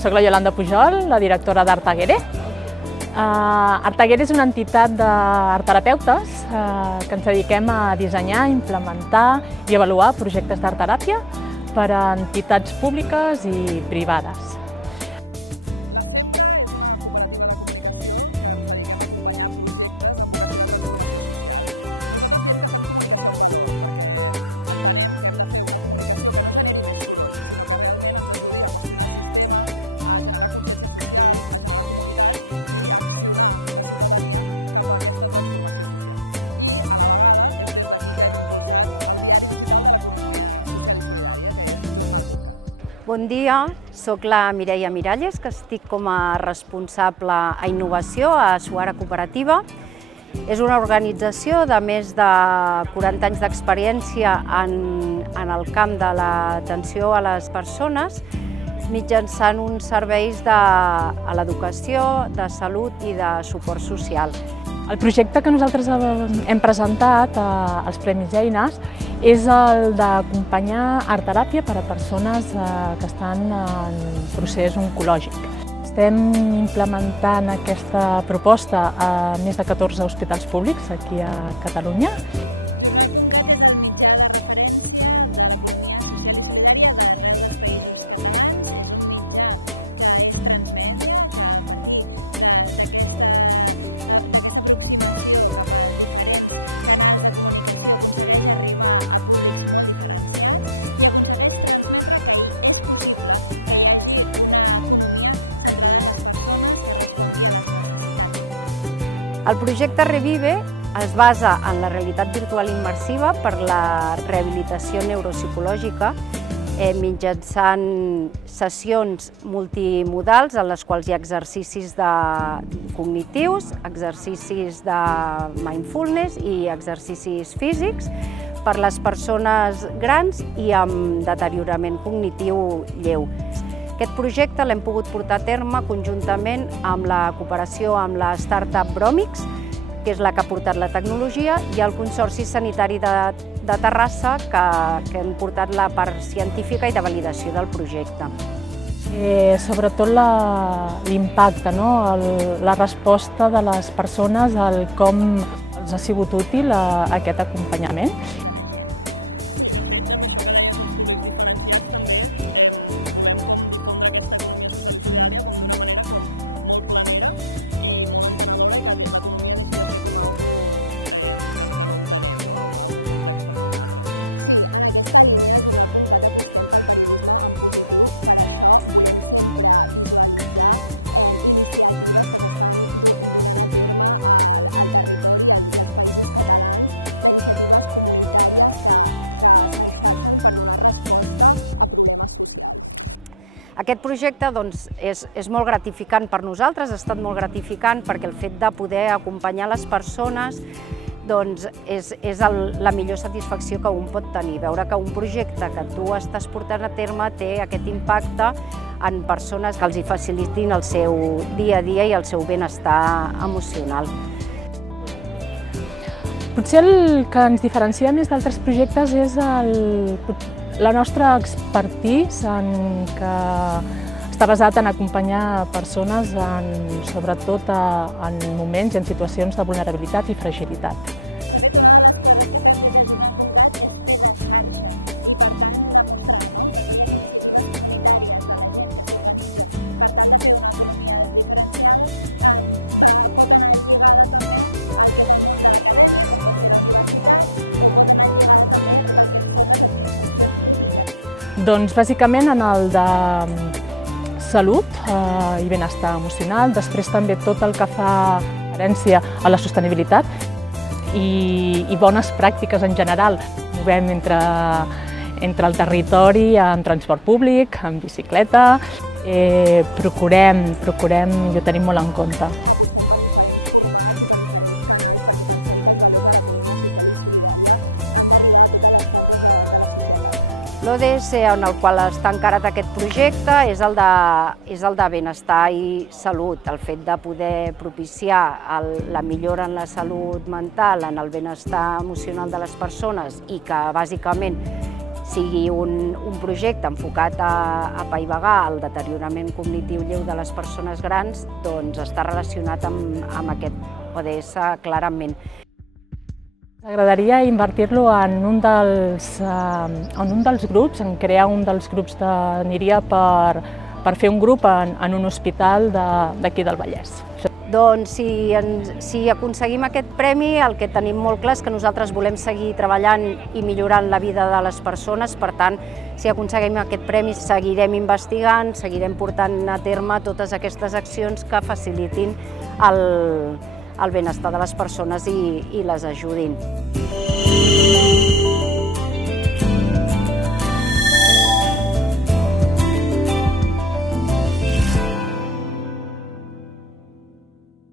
Soc la Yolanda Pujol, la directora d'Artaguere. Artaguere és una entitat d'artterapeutes que ens dediquem a dissenyar, implementar i avaluar projectes d'artteràpia per a entitats públiques i privades. Bon dia, soc la Mireia Miralles, que estic com a responsable a innovació a Suara Cooperativa. És una organització de més de 40 anys d'experiència en el camp de l'atenció a les persones mitjançant uns serveis a l'educació, de salut i de suport social. El projecte que nosaltres hem presentat als Premis Eines és el d'acompanyar artteràpia per a persones que estan en procés oncològic. Estem implementant aquesta proposta a més de 14 hospitals públics aquí a Catalunya. El projecte Revive es basa en la realitat virtual immersiva per la rehabilitació neuropsicològica mitjançant sessions multimodals en les quals hi ha exercicis cognitius, exercicis de mindfulness i exercicis físics per les persones grans i amb deteriorament cognitiu lleu. Aquest projecte l'hem pogut portar a terme conjuntament amb la cooperació amb la startup Bromix, que és la que ha portat la tecnologia, i el Consorci Sanitari de Terrassa, que han portat la part científica i de validació del projecte. Sobretot l'impacte, la resposta de les persones, com els ha sigut útil aquest acompanyament. Aquest projecte és molt gratificant per nosaltres, ha estat molt gratificant perquè el fet de poder acompanyar les persones és la millor satisfacció que un pot tenir, veure que un projecte que tu estàs portant a terme té aquest impacte en persones que els hi facilitin el seu dia a dia i el seu benestar emocional. Potser el que ens diferencia més d'altres projectes és la nostra expertise, que està basat en acompanyar persones, sobretot en moments i en situacions de vulnerabilitat i fragilitat. Doncs bàsicament en el de salut i benestar emocional, després també tot el que fa referència a la sostenibilitat i bones pràctiques en general. Movem entre el territori, en transport públic, en bicicleta, procurem i ho tenim molt en compte. L'ODS en el qual està encarat aquest projecte és el de benestar i salut, el fet de poder propiciar la millora en la salut mental, en el benestar emocional de les persones i que bàsicament sigui un projecte enfocat a apaivagar el deteriorament cognitiu lleu de les persones grans, doncs està relacionat amb aquest ODS clarament. M'agradaria invertir-lo en un dels grups, en crear un dels grups aniria per fer un grup en un hospital d'aquí del Vallès. Doncs si aconseguim aquest premi, el que tenim molt clar és que nosaltres volem seguir treballant i millorant la vida de les persones, per tant, si aconseguim aquest premi seguirem investigant, seguirem portant a terme totes aquestes accions que facilitin el benestar de les persones i les ajudin.